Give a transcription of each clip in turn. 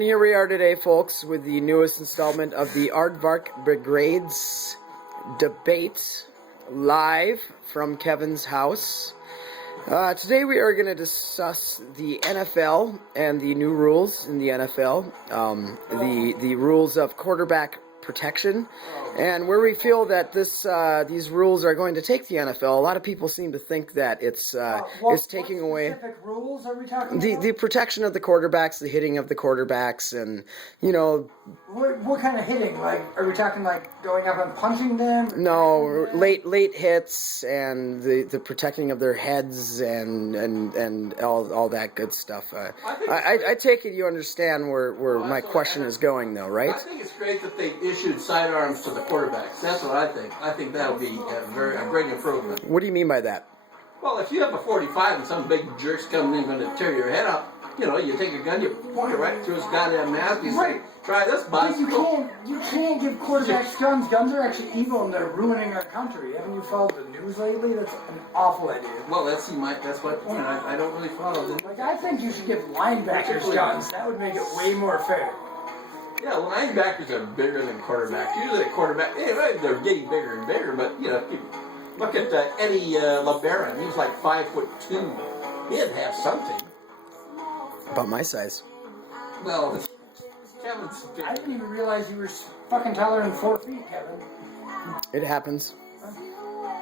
Here we are today, folks, with the newest installment of the Aardvark Brigade's debate, live from Kevin's house. Today we are going to discuss the NFL and the new rules in the NFL, the rules of quarterback protection, and where we feel that these rules are going to take the NFL. A lot of people seem to think that it's taking away. What specific rules are we talking about? The protection of the quarterbacks, the hitting of the quarterbacks, and What kind of hitting? Like, are we talking like going up and punching them? No, late hits and the protecting of their heads and all that good stuff. I take it you understand where my question is going, though, right? I think it's great that they issued sidearms to the quarterbacks. That's what I think. I think that would be a great improvement. What do you mean by that? Well, if you have a 45 and some big jerk's coming in going to tear your head up, you take a gun, you point it right through his goddamn mouth, you say, try this, bud. But you can't give quarterbacks guns. Guns are actually evil and they're ruining our country. Haven't you followed the news lately? That's an awful idea. Well, that's my point. I don't really follow the news. Like, I think you should give linebackers guns. That would make it way more fair. Yeah, linebackers are bigger than quarterbacks. Usually the quarterback, they're getting bigger and bigger, but, look at Eddie LeBaron. He's like 5'2". He'd have something. About my size. Well, Kevin's big. I didn't even realize you were fucking taller than 4 feet, Kevin. It happens.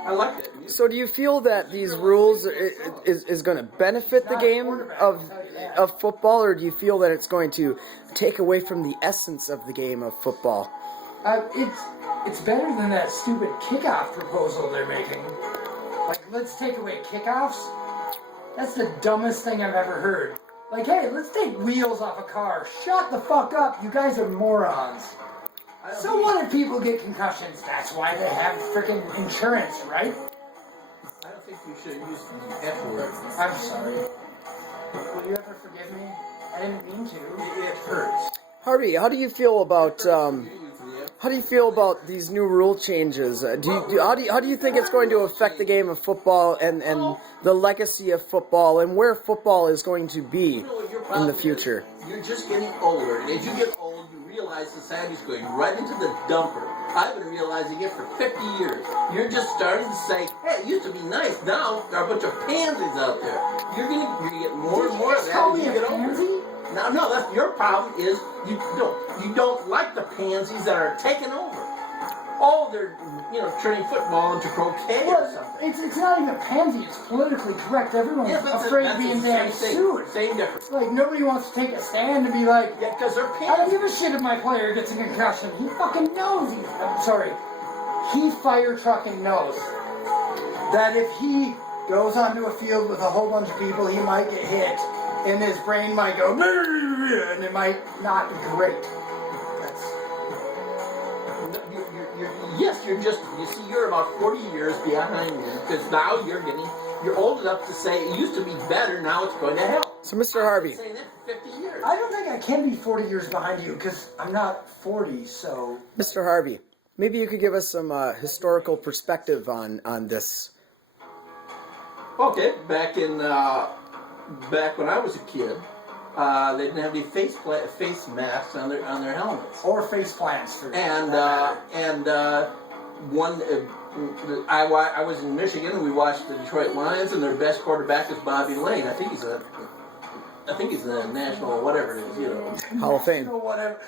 I like it. So do you feel that these rules is going to benefit the game of football, or do you feel that it's going to take away from the essence of the game of football? It's better than that stupid kickoff proposal they're making. Like, let's take away kickoffs? That's the dumbest thing I've ever heard. Like, hey, let's take wheels off a car. Shut the fuck up. You guys are morons. So what if people get concussions? That's why they have freaking insurance, right? I don't think you should use the F word. I'm sorry. Will you ever forgive me? I didn't mean to. It hurts. Harvey, how do you feel about these new rule changes? How do you think it's going to affect the game of football and the legacy of football and where football is going to be in the future? You're just getting older, and as you get old, you realize society's going right into the dumper. I've been realizing it for 50 years. You're just starting to say, hey, it used to be nice. Now there are a bunch of pansies out there. You're going to get more and more of that as you get older. No, that's your problem. Is you don't like the pansies that are taking over. Oh, they're turning football into croquet or something. It's not even pansy. It's politically correct. Everyone's afraid of being damn sued. Same difference. Like, nobody wants to take a stand and be like, yeah, because they're pansies. I don't give a shit if my player gets a concussion. He fucking knows. He fire trucking knows that if he goes onto a field with a whole bunch of people, he might get hit. And his brain might go, and it might not be great. Yes, you're about 40 years behind me, because now you're old enough to say it used to be better, now it's going to hell. So, Mr. Harvey. I've been saying that for 50 years. I don't think I can be 40 years behind you, because I'm not 40, so... Mr. Harvey, maybe you could give us some historical perspective on this. Okay, back when I was a kid, they didn't have any face masks on their helmets or face plants. I was in Michigan and we watched the Detroit Lions, and their best quarterback is Bobby Lane. I think he's a national whatever it is, Hall of Fame. Whatever.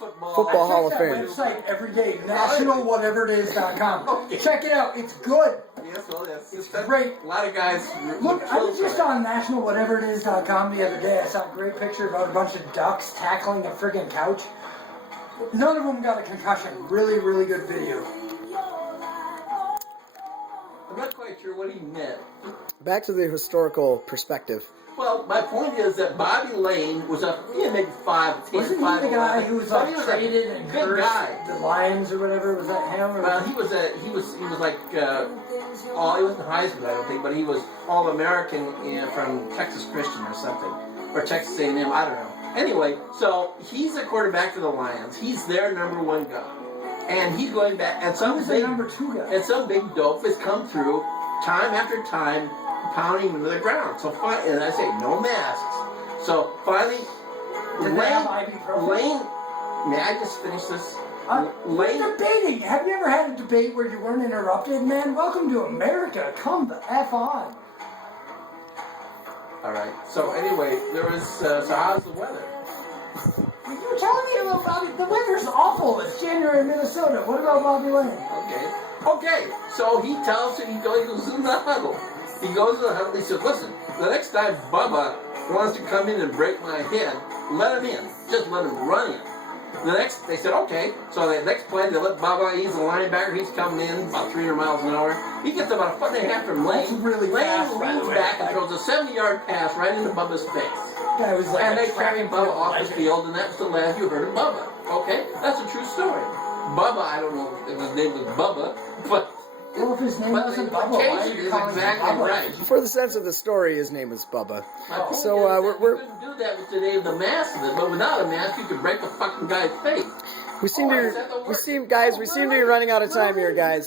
Football Hall of Fame. Website every day, nationalwhateverit.com. Okay. Check it out. It's good. Yes, well, it's great. A lot of guys. Look, I was just on nationalwhateverit.com the other day. I saw a great picture about a bunch of ducks tackling a friggin' couch. None of them got a concussion. Really, really good video. I'm not quite sure what he meant. Back to the historical perspective. Well, my point is that Bobby Lane was maybe 5'10". Wasn't he the guy who was traded and cursed the Lions or whatever? Was that him? Well, he was like he wasn't Heisman, I don't think, but he was All-American from Texas Christian or something, or Texas A&M, I don't know. Anyway, so he's a quarterback for the Lions. He's their number one guy, and he's going back. And some number 2 guy. And some big dope has come through time after time, pounding him to the ground. So finally, and I say no masks. So finally, Did they have ibuprofen? Lane, may I just finish this? We're debating. Have you ever had a debate where you weren't interrupted, man? Welcome to America. Come the F on. All right. So anyway, there was. So how's the weather? You were telling me about Bobby. The weather's awful. It's January in Minnesota. What about Bobby Lane? Okay. So he tells him, he goes in the huddle. He goes in the huddle. He says, "Listen, the next time Bubba wants to come in and break my head, let him in. Just let him run in." They said, okay. So the next play, they let Bubba, he's a linebacker, he's coming in about 300 miles an hour. He gets about a foot and a half from Lane. That's really fast, by the leans way. back and throws a 70-yard pass right into Bubba's face. That was like And a they carried Bubba off the legend. field, and that's the last you heard of Bubba. Okay? That's a true story. Bubba, I don't know if his name was Bubba, but... Well, if his name But wasn't the Bubba, why are implication you is calling him exactly Bubba? right. For the sense of the story, his name was Bubba. My point So, is that we're- you couldn't do that with today with the mask of it, but without a mask, you could break the fucking guy's face. We seem to be running out of time here, guys.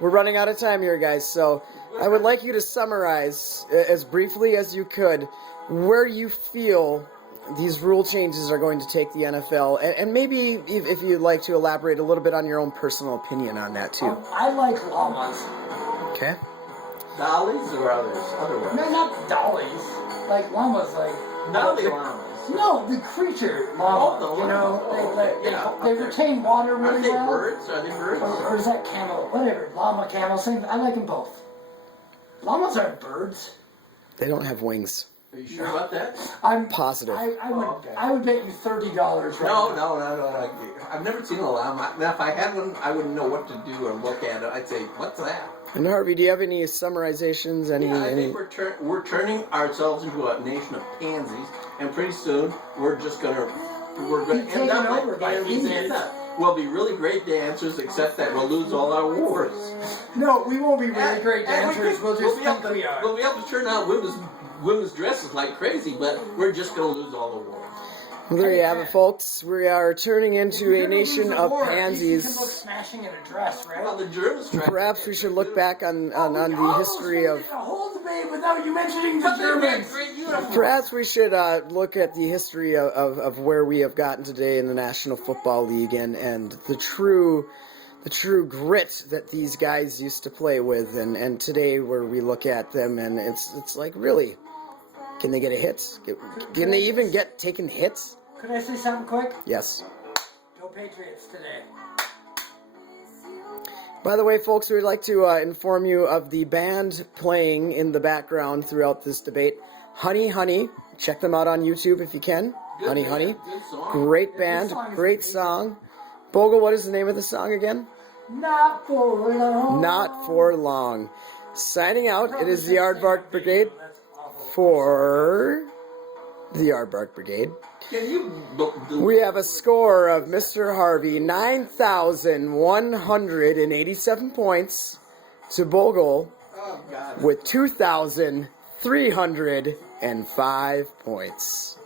We're running out of time here, guys. So I would like you to summarize as briefly as you could where you feel these rule changes are going to take the NFL, and maybe if you'd like to elaborate a little bit on your own personal opinion on that too. I like llamas. Okay. Dollies or others? Other ones? No, not dollies. Like llamas, like... Dolly llamas. No, the creature llama. Oh, the you know, llama. they retain water really Aren't they well. birds? Are they birds? Or is that camel? Whatever. Llama, camel, same. I like them both. Llamas aren't birds. They don't have wings. Are you sure about that? I'm Positive. I would bet you $30 right No. now. I've never seen a llama. Now, if I had one, I wouldn't know what to do or look at it. I'd say, what's that? And Harvey, do you have any summarizations? I think we're turning ourselves into a nation of pansies, and pretty soon we're going to end up over by like pansies idiots. end up. We'll be really great dancers, except that we'll lose all our wars. No, we won't be really great And dancers. We'll just think we are. We'll be able to turn out women's dresses like crazy, but we're just going to lose all the wars. Well, there you have it, folks. We are turning into a nation of You can pansies. look smashing in a dress, right? Well, the Germans tried. Perhaps we should look back on the history of. A whole debate without you mentioning the But they had Germans. great uniforms. Perhaps we should look at the history of where we have gotten today in the National Football League and the true grit that these guys used to play with, and today where we look at them and it's like, really, can they get a hit? Can they even get taken hits? Could I say something quick? Yes. Go Patriots today. By the way, folks, we'd like to inform you of the band playing in the background throughout this debate. Honeyhoney. Check them out on YouTube if you can. Honeyhoney. Good song. Great band. Great song. Bogle, what is the name of the song again? Not for long. Not for long. Signing out, it is the Aardvark Brigade for the Aardvark Brigade. Can you We have a score of Mr. Harvey, 9,187 points, to Bogle Oh, God. with 2,305 points.